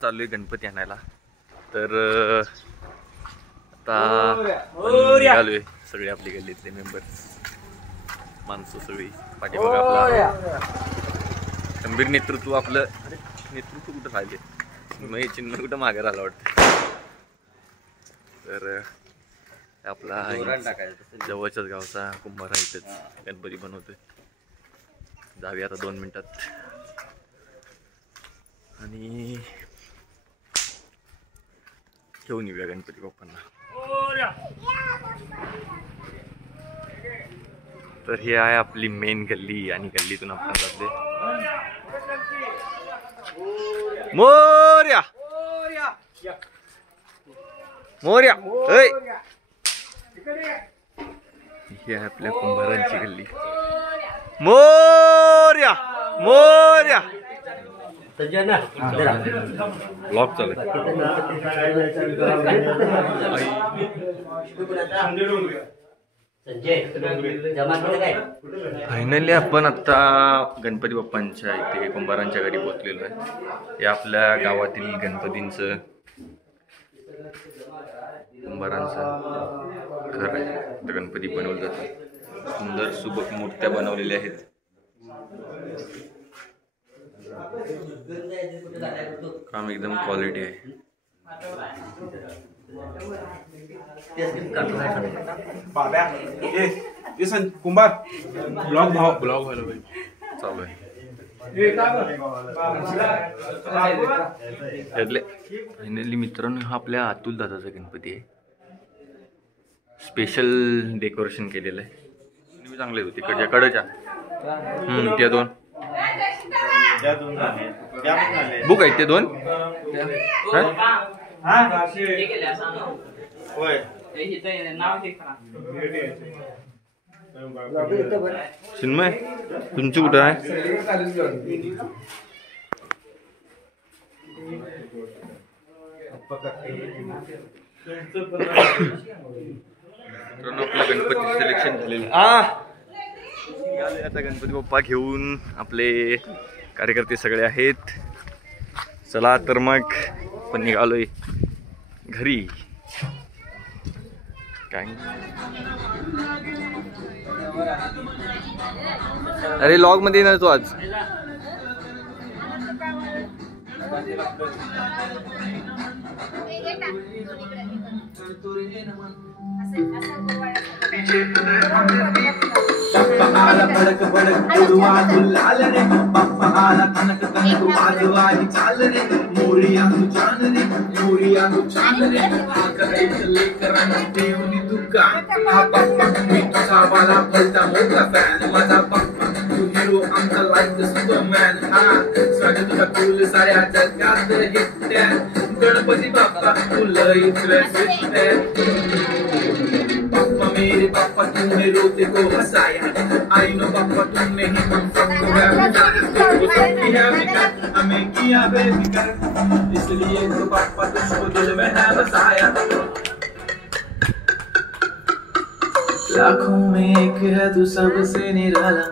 चालू आहे गणपती आणायला. तर आता निघालोय सगळे आपले गल्लीतले मेंबर्स, माणसं सगळी. पाठीमागे आपला गंभीर नेतृत्व, आपलं नेतृत्व कुठं राहिले, मग चिन्ह कुठं मागे राहिला वाटतं. तर आपला जवळच्याच गावचा कुंभार आहे, इथंच गणपती बनवतोय. जाऊया आता 2 मिनिटात आणि घेऊन येऊया गणपती बाप्पांना. तर ही आहे आपली मेन गल्ली आणि गल्लीतून आपण जाते. मोर्या मोर्या, ही आहे आपल्या कुंभारांची गल्ली. मोर्या मोर्या. ब्लॉग चालू फायनली आपण आता गणपती बाप्पांच्या इथे कुंभारांच्या घरी पोहोचलेलो आहे. हे आपल्या गावातील गणपतींचं, कुंभारांचं घर आहे. तर गणपती बनवले जातात. सुंदर सुबक मूर्त्या बनवलेल्या आहेत. काम एकदम क्वालिटी आहे. कुंभार ब्लॉग व्हायला चालू आहे. फायनली मित्रांनो, हा आपल्या अतुल दादाचा गणपती आहे. स्पेशल डेकोरेशन केलेलं आहे. चांगले होते तिकडच्या कडच्या. त्या 2 बुक आहेत, ते 2 चिन्मय तुमची कुठं आहे? आपलं गणपती सिलेक्शन झालेलं. आता गणपती बाप्पा घेऊन आपले कार्यकर्ते सगळे आहेत. चला तर मग पण निघालोय घरी. काय अरे लॉग मध्ये येणार तू आज? आला भडक भडक उडवा गुलाल रे, बाप्पा आला कनक कनक वाजवाई चाल रे. मोरिया तू छान रे, मोरिया तू छान रे. आकरायचं लेकरांना देवनी दुकान. हा बाप्पा मी तुझा वाला भलता मोठा फॅन. माझा बाप्पा तू हिरो, आमचा लाईक सुपरमॅन. हा सगळं तुझा फुल साऱ्या जगात हिट्ट्या. गणपती बाप्पा तू लईच रसिट्ट्या. पापा मेरे पापा तुम्हें रोते को हंसाया. आई नो पापा तुमने ही हम सबको हमें किया बेफिकर. इसलिए तो पापा तुझको दिल में है बसाया. लाखों में एक है तू सबसे निराला.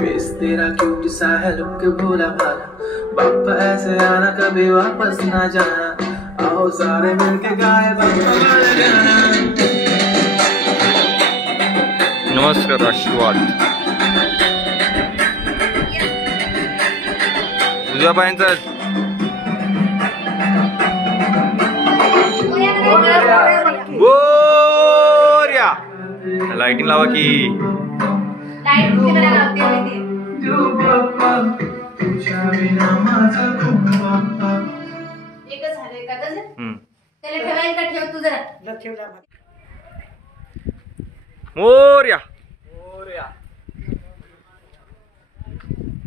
फेस तेरा क्यूट सा है, लुक भोला भाला. पापा ऐसे आना कभी वापस ना जाना. आओ सारे मिलके गाए पापा वाला गाना. नमस्कार, आशीर्वाद. उजव्या पायांचा बोर्या. लाईटिंग लावा की. मोर्या.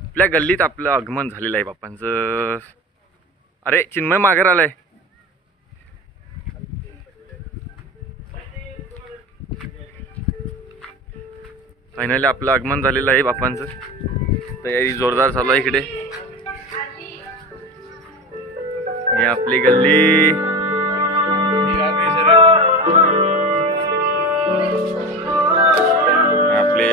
आपल्या गल्लीत आपलं आगमन झालेलं आहे बाप्पांचं. अरे चिन्मय मागे आलाय. फायनली आपलं आगमन झालेलं आहे बाप्पांचं. तयारी जोरदार चालू आहे इकडे. ही आपली गल्ली. आपले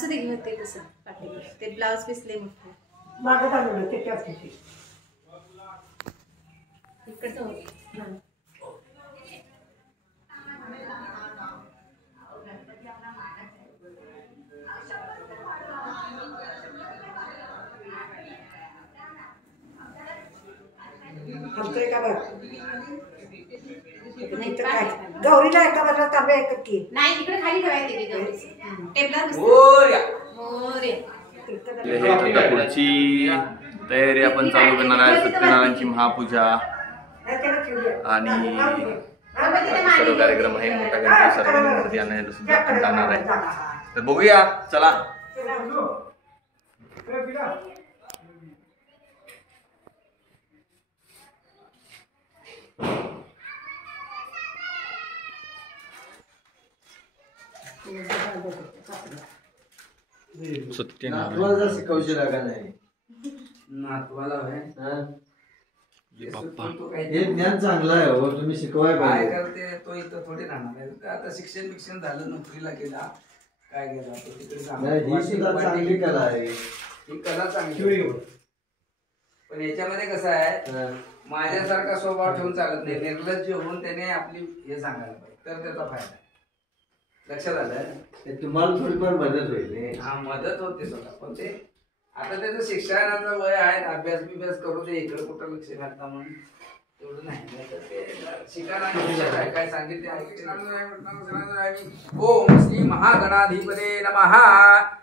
असं ते घेऊ ते तसं पाठीवर ते ब्लाऊज पीस लय मोठं मागं घालून ते त्याच तिथे इकडचं होतं थांबतोय का बघ नाही तर काय गौरीला एका बाजूला तांबे ऐकत की नाही इकडे खाली ठेवायचे की गौरीचं टेबलावर मोरया. मोरे हे आता पुढची तयारी आपण चालू करणार आहे. सत्यनारायणची महापूजा आणि सर्व कार्यक्रम आहे. मोठा गणपती सर्वांवरती आणायला सुद्धा आपण जाणार आहे. तर बघूया चला. नातवाला शिकवशील का नाही नातवाला होय. हे ज्ञान चांगलं आहे हो, तुम्ही शिकवाय काय पाहिजे. करते तो इथं थोडी राहणार आहे. आता शिक्षण झालं, नोकरीला गेला, काय गेला तो तिकडे नाही, ही सुद्धा चांगली कला आहे. ही कला चांगली. पण याच्यामध्ये कसं आहे, माझ्यासारखा स्वभाव ठेवून चालत नाही. निर्लज्ज होऊन त्याने आपली हे सांगायला पाहिजे, तर त्याचा फायदा. लक्षात आलं? ते तुम्हाला थोडीफार मदत होईल हे. हा, मदत होते स्वतः. पण ते आता त्याचं शिक्षणाचं वय आहे, अभ्यास बिभ्यास करू दे, इकडे कुठं लक्ष घालता म्हणून एवढं नाही. तर ते शिकायला काय सांगितले ओम श्री महागणाधिपते नमः.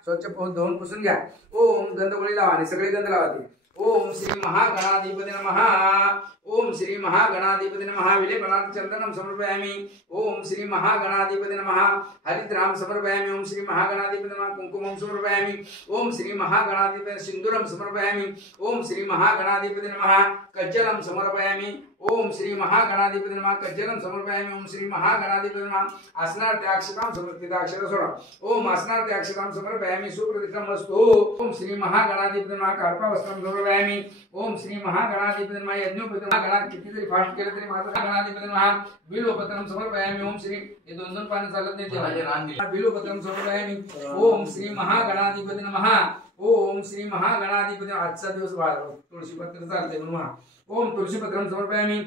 स्वच्छ धुवून पुसून घ्या. ओम गंधगोळी लावा आणि सगळे गंध लावा ते. ओम श्री महागणाधिपते नमः. ओम श्री महागणाधिपते नमः. विलेपनाथ चंदनम समर्पयामि. ओम श्री महागणाधिपते नमः. हरिद्राम समर्पयामि. ओम श्री महागणाधिपते नमः. कुंकुमं समर्पयामि. ओम श्री महागणाधिपते सिंदूरं समर्पयामि. ओम श्री महागणाधिपते नमः. कज्जलं समर्पयामि. ओम श्री महागणाधिपते नमः. कज्जलं समर्पयामि. ओम श्री महागणाधिपते नमः. आसनार्थे अक्षतां समर्पित अक्षर सोडा. ओम आसनार्थे अक्षतां समर्पयामि. सुप्रतिष्ठमस्तु. ओम श्री महागणाधिपते नमः. कार्पावस्त्रं समर्पयामि. ओम श्री महागणाधिपते नमः. यज्ञोपवीतं गणात किती जरी फास्ट केलं तरी माझा गणाधिपती नमः. बिल्वपत्रं समर्पयामि. ओम श्री हे दोन पानं चालत नाही तेव्हा बिल्वपत्रं समर्पयामि. ओम श्री महागणाधिपती नमः. ओम श्री महागणाधिपती. आजचा दिवस तुळशीपत्र चालते म्हणून ओम तुळशीपत्रं समर्पयामि.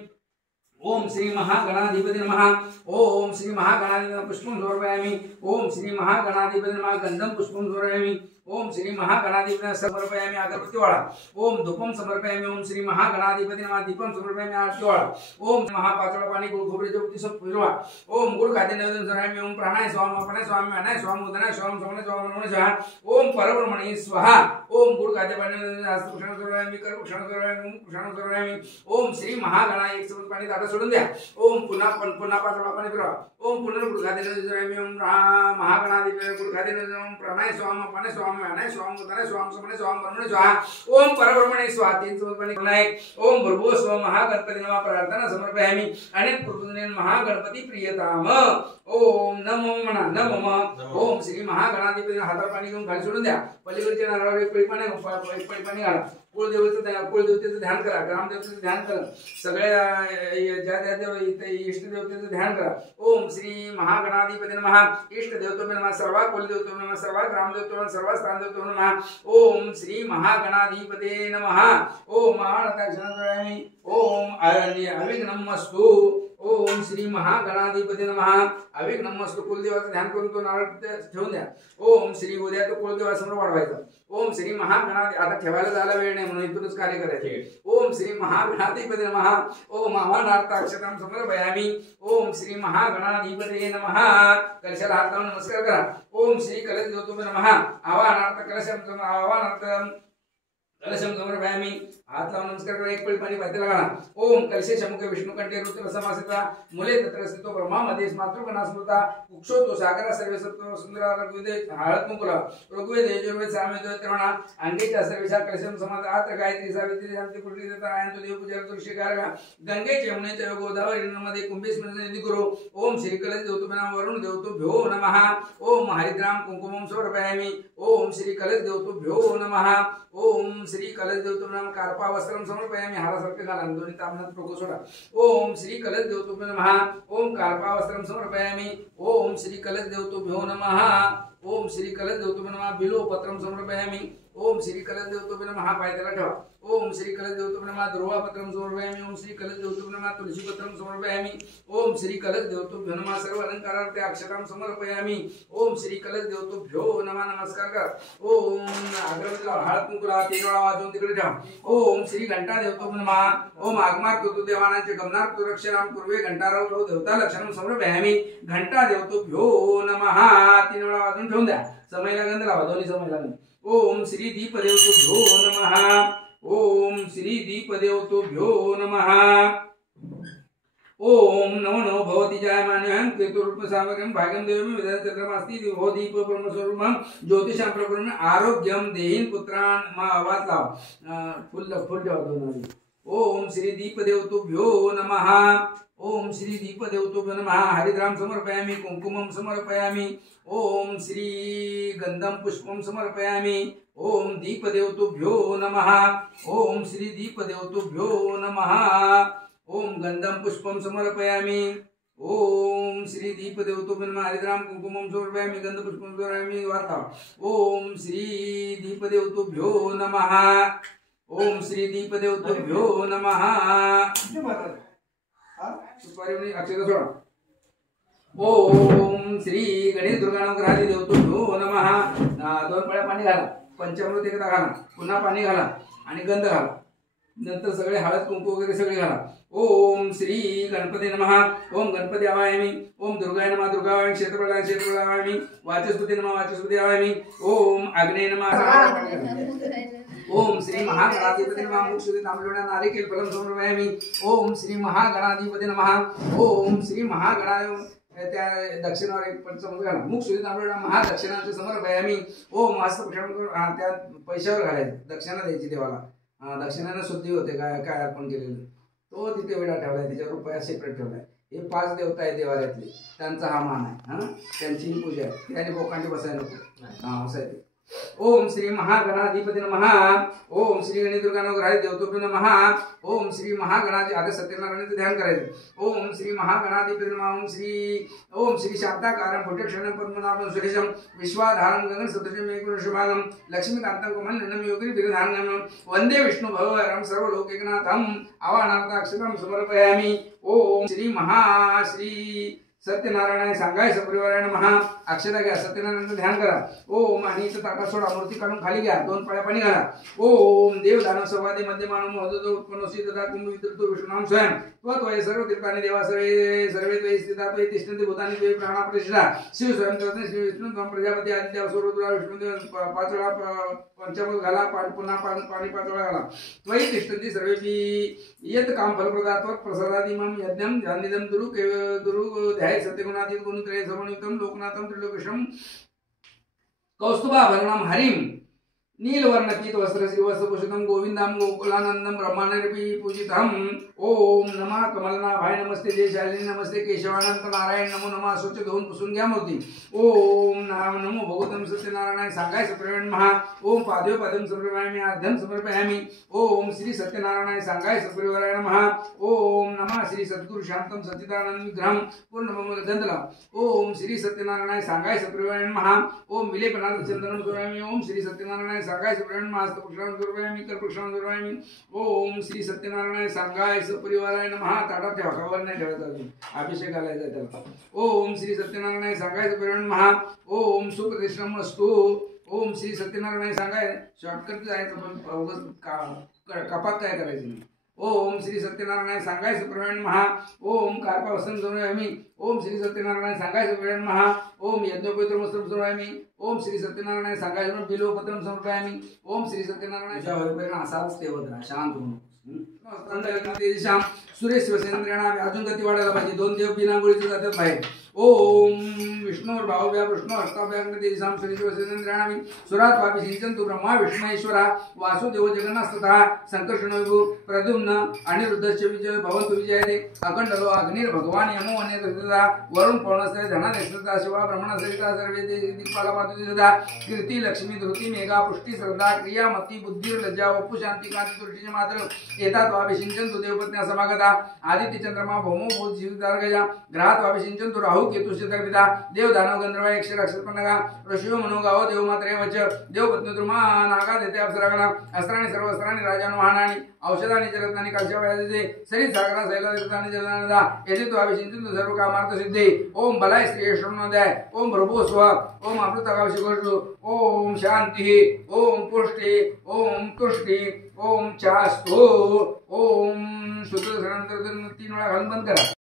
ओम श्री महागणाधिपती नमः. ओम श्री महागणाधिपती पुष्पं समर्पयामि. ओम श्री महागणाधिपती नमः. गंधं पुष्पं समर्पयामि. ओम श्री महागणाधिपती समर्पयामि. अगरबत्ती वाळा. ओम धूपं समर्पयामि. ओम श्री महागणाधिपती नमः. दीपं समर्पयामि. आरती वाळा. ओम महापाचोळा पाणी गुळ खोबरे ज्योती सब फिरवा. ओम गुळ खाद्य नैवेद्य समर्पयामि. ओम प्राणाय स्वाम अपनाय स्वामी अनाय स्वाम उदनाय स्वाम समनाय स्वाम मनोमय स्वाहा. ओम परब्रह्मणे स्वाहा. ओम गुळ खाद्य पाणी हस्तभूषण समर्पयामि. करभूषण समर्पयामि. भूषण समर्पयामि. ओम श्री महागणाय एक सबत पाणी दादा सोडून द्या. ओम पुन्हा पाचोळा पाणी फिरवा. ओम पुनर्गुळ खाद्य नैवेद्य समर्पयामि. ओम महागणाधिपती गुळ खाद्य नैवेद्य. ओम प्राणाय स्वाम अपनाय स्वाम अनाय स्वाम उदनाय स्वाम समनाय स्वाम मनोमय स्वाहा. ओम परब्रह्मणे स्वाहा. तीन सबत पाणी नाही. ओम भर्गो स्व महागणपती नमः. प्रार्थना समर्पयामि. अनेक कृपणे महागणपती प्रियताम. ओम नमो म्हणा नमः. ओम श्री महागणाधिपती हातात पाणी घेऊन खाली सोडून द्या. पलीकडच्या नारळावर एक पळी पाणी घाला. कुलदेवतेचं ध्यान करा. ग्रामदेवतेचं ध्यान करा. सगळ्या ज्या इष्ट देवतेचं ध्यान करा. ओम श्री महागणाधिपती नमः. इष्ट देवतो नमः. सर्व कुलदेवतो नमः. सर्व ग्रामदेवतो नमः. सर्व स्थानदेवतो नमः. ओम श्री महागणाधिपते नमः. ओम महागणाधिपती. ओम अविघ्नमस्तु. ओम श्री महागणाधिपती नमः. अविघ्नमस्तु. कुलदेवाचं ध्यान करून तो नारळ ठेवून द्या. ओम श्री उद्या तो कुलदेवासमोर वाढवायचा. ओम श्री महागणाधिपती. आता ठेवायला जायला वेळ नाही म्हणून इथूनच कार्य करायचे. ओम श्री महागणाधिपती नमः. ओम आवाहनार्थ अक्षतां समर्पयामि. ओम श्री महागणाधिपते नमः. कलशाला हात लावून नमस्कार करा. ओम श्री कलश देवतो नमः. आवाहनार्थ कलशं समर्पयामि. हात लावून नमस्कार करा. एक पळी पाणी पातेला घाला. ओम कलशे शमुखे विष्णुकंठे रुद्रसमासिता मुले तत्र स्थितो ब्रह्मामध्ये मातृगणा स्मृता उक्षोतो सागरा सर्वे सत्व सुंदरा ऋग्वेद हळद कुंकुला ऋग्वेद यजुर्वेद सामवेद त्रवणा अंगेच्या सर्वेशा कलशं समात आत्र गायत्री सावित्री शांती पुत्री देता आयंतो देव पूजा तुळशी कारगा गंगे यमुनेच्या योग गोदावरी नर्मदे कुंभे स्मृती गुरु. ओम श्री कलश देवतो नमः. वरुण देवतो भ्यो नमः. ओम हरिद्राम कुंकुमं समर्पयामि. ओम श्री कलश देवतो भ्यो नमः. ओम श्री कलश देवतो नमः. कार्पा वस्त्रं समर्पयामि. हारासारखे घाला. दोन्ही तामनात प्रको सोडा. ओम श्री कलश देवतो नमः. ओम कार्पा वस्त्रं समर्पयामि. ओम श्री कलश देवतो भ्यो नमः. ओम श्री कलश देवतो नमः बिलो पत्रम समर्पयामि ओम श्री कलश देवतो नमः पायथ्याला ठेवा ओम श्री कलश देवतो नमः दुर्वा पत्रम समर्पयामि ओम श्री कलश देवतो नमः तुलसी पत्रम समर्पयामि ओम श्री कलश देवतो नमः सर्व अलंकारार्थे अक्षतां समर्पयामि ओम श्री कलश देवतो नमः नमस्कार कर ओम अगरबत्तीला हळद कुंकूला 3 वेळा वाजवून तिकडे ठेवा ओम श्री घंटा देवतो नमः ओम आगमार तुतु देवानांचे गमनार तुरक्षराम पूर्वे घंटाराव देवता लक्षणम समर्पयामि घंटा देवतो नमः 3 वेळा वाजवून ठेवून द्या समयला गंध लावा दोन्ही समयला गंध ओम श्री दीप देवतो नमः ओम श्री दीप देवतो नमः ओम नमो नमो भवति जायमानः केतुरूप सामग्रं भाग्यं देवं विद्याचन्द्रमास्ति दिवो दीप ब्रह्मस्वरूपं ज्योतिषां प्रकुर्म आरोग्यं देहीन पुत्रान् मा आवाज लाव फुल ठेवा दोन ओम श्री दीप देवतो नमः ओम श्री दीप देवतो नमः हरिद्राम समर्पयामि कुंकुमं समर्पयामि ओम श्री गंधम पुष्पम समर्पयामि ओम दीप देवतो नमः ओम श्री दीप देवतो नमः ओम गंधम पुष्पम समर्पयामि ओम श्री दीप देवतो नमः हरिद्राम कुंकुमं समर्पयामि गंध पुष्पम समर्पयामि वार्ता ओम श्री दीप देवतो नमः ओम श्री दीप देवतो नमः सुपारी अक्षता सोडा ओम श्री गणेश दुर्गानुग्रहादि देवतो नमः 2 पळ्या पाणी घाला पंचामृत एकदा घाला पुन्हा पाणी घाला आणि गंध घाला नंतर सगळे हळद कुंकू वगैरे सगळे घाला ओम श्री गणपती नमः ओम गणपती आवाहयामि ओम दुर्गाय नमः दुर्गावाहयामि क्षेत्रफलाय क्षेत्रफलाय वाचस्पती नमः वाचस्पती आवाहयामि ओम अग्ने नमः ओम श्री महागणाधिपति नमः मुक्षुदे तांबूलवड्या नारिकेल फलम समर्पयामि ओम श्री महागणाधिपति नमः ओम श्री त्या दक्षिणावर एक पंचमृत घाला मुक्षुदे तांबूलवड्या महादक्षिणांचे समर्पयामि ओम हस्तप्रक्षालन त्या पैशावर घालायचं दक्षिणा द्यायची देवाला दक्षिणाने शुद्धी होते काय काय अर्पण केलेलं तो तिथे वेळा ठेवलाय त्याच्यावर रुपया सेपरेट ठेवलाय हे 5 देवता आहे देवालयातले त्यांचा हा मान आहे त्यांची पूजा आहे त्याने बोकांडी बसायला नको असं आहे ओम श्री महागणाधिपति नमः ओम श्री गणेश दुर्गानुग्रहादि देवतो नमः ओम श्री महागणाधि आदि सत्यनारायणाचं ध्यान करायचं ओम श्री महागणाधिपति नमः ओम श्री शांताकारं प्रोटेक्षणं पद्मनाभं सुरेशं विश्वाधारं गगन सदृशं मेघवृषभागं लक्ष्मीकान्तं कमलनयनं योगिनी बिरधारणं वंदे विष्णु भवहरं सर्वलोकैकनाथं आवाहनार्थाक्षतं समर्पयामि ओम श्री सत्यनारायण सांगाय सपरिवाराय नमः अक्षता घ्या सत्यनारायणाचं ध्यान करा ओम आणि इथं ताटा सोडा मूर्ती काढून खाली घ्या 2 पळ्या पाणी घाला ओम देव दानव संवादी मध्यमानव महोदय उत्पन्नोसी तथा कुंभ विद्रुतो विष्णुनाम स्वयं त्वय सर्व तीर्थानि देवा सर्वे त्वयि स्थिता त्वयि तिष्ठन्ति भूतानि त्वयि प्राणा प्रतिष्ठा शिव स्वयं त्वयि श्री विष्णु त्वं प्रजापती आदित्य सूर्यरुद्र विष्णुदेव 5 वेळा पंचामृत घाला पुन्हा पाणी 5 वेळा घाला त्वयि तिष्ठन्ति सर्वेपि यत् काम फलप्रदात्व प्रसादादिमं यज्ञं ध्यानिदं दुरु ध्याय सत्यगुणातीत गुणत्रय समन्वितं लोकनाथं त्रिलोकेशं कौस्तुभाभरणं हरिं नीलवर्णपीत वस्त्र श्रीवस्त्रभूषितं गोविन्दं गोकुलानन्दं ब्रह्माण्डरूपी पूजितम् ओम नमः कमलनाभाय नमस्ते जयशालिनी नमस्ते केशवानंत नारायण नमो नमः स्वच्छ धुवून पुसून घ्या मूर्ती ओम नमो भगवतं सत्यनारायणाय सांगाय सप्रवण महा ओम पादवे पदं समर्पयामि अर्धं समर्पयामि ओम श्री सत्यनारायणाय सांगाय सप्रवराय नमः ओम नमः श्री सद्गुरु शांतं सच्चिदानंद विग्रहं पूर्ण गंधला ओम श्री सत्यनारायणाय सांगाय सप्रवराय नमः ओम विलेपनाथ चंदनं समर्पयामि ओम श्री सत्यनारायणाय सांगाय सप्रवण महा हस्तपुष्पाणं समर्पयामि करपुष्पाणं समर्पयामि ओम श्री सत्यनारायणाय सांगाय परिवाराय नमः ताटात ठेवा कवर नाही ठेवायचा अजून अभिषेक घालायचा त्याला ओम श्री सत्यनारायणाय सांगाय परिवाराय नमः ओम सुप्रतिष्ठम अस्तु ओम श्री सत्यनारायणाय सांगाय शॉर्टकट जायचं पण कपात काय करायचं नाही ओम श्री सत्यनारायणाय सांगाय परिवाराय नमः ओम कार्पा वसन समर्पयामि ओम श्री सत्यनारायणाय सांगाय परिवाराय नमः ओम यज्ञोपवित्रं वस्त्रं समर्पयामि ओम श्री सत्यनारायणाय सांगाय बिल्वपत्रं समर्पयामि ओम श्री सत्यनारायणाय परिणाम असाच तेवढा शांत म्हणून सुरेश शिवसेंद्रेणा अजून गती वाढायला पाहिजे 2 देव बिनागुळीचे जातात बाहेर ओम विष्णुर भावव्या विष्णु हस्ताभ्यां श्री शिवसेंद्रेणामि सुरात वापि सिंचन्तु ब्रह्मा विष्णुश्वरा वासुदेव जगन्नाथतः संकर्षण विभु प्रद्युम्न अनिरुद्धस्य विजय भवन्तु विजयते अखंडलो अग्निर भगवान यमो अनेकदा वरुण पौर्णस्य धनानेश्वरता शिवा ब्रह्मण सरिता सर्वे दिक्पाला मातुदा कीर्ति लक्ष्मी धृति मेघा पुष्टि श्रद्धा क्रिया मति बुद्धि लज्जा वपु शांति कांति तुष्टि मात्र एतात वापि सिंचन्तु देवपत्न्या समागता आदित्य चंद्रमा भौमो भूत जीवदार्गया ग्रहात वापि सिंचन्तु राहु केतुश्च तर्पिता देव दानव गंधर्व यक्ष राक्षस पन्नगा ऋषियो मनोगावो देव मात्रे वच देव पत्नुद्रुमा नागा देते अप्सरागणा अस्त्राणि सर्वस्त्राणि राजानो वाहनानि औषधानि जरत्नानि कलशव्याधिते सरित सागरा शैलादितानि जलनदा यदि तो अभिचिंतित सर्व कामार्थ सिद्धि ओम बलाय श्री श्रवणोदय ओम प्रभो स्व ओम अमृतकावशिकोषु ओम शांति ओम पुष्टि ओम तुष्टि ओम चास्तु ओम शुद्ध 3 वेळा घालून बंद करा.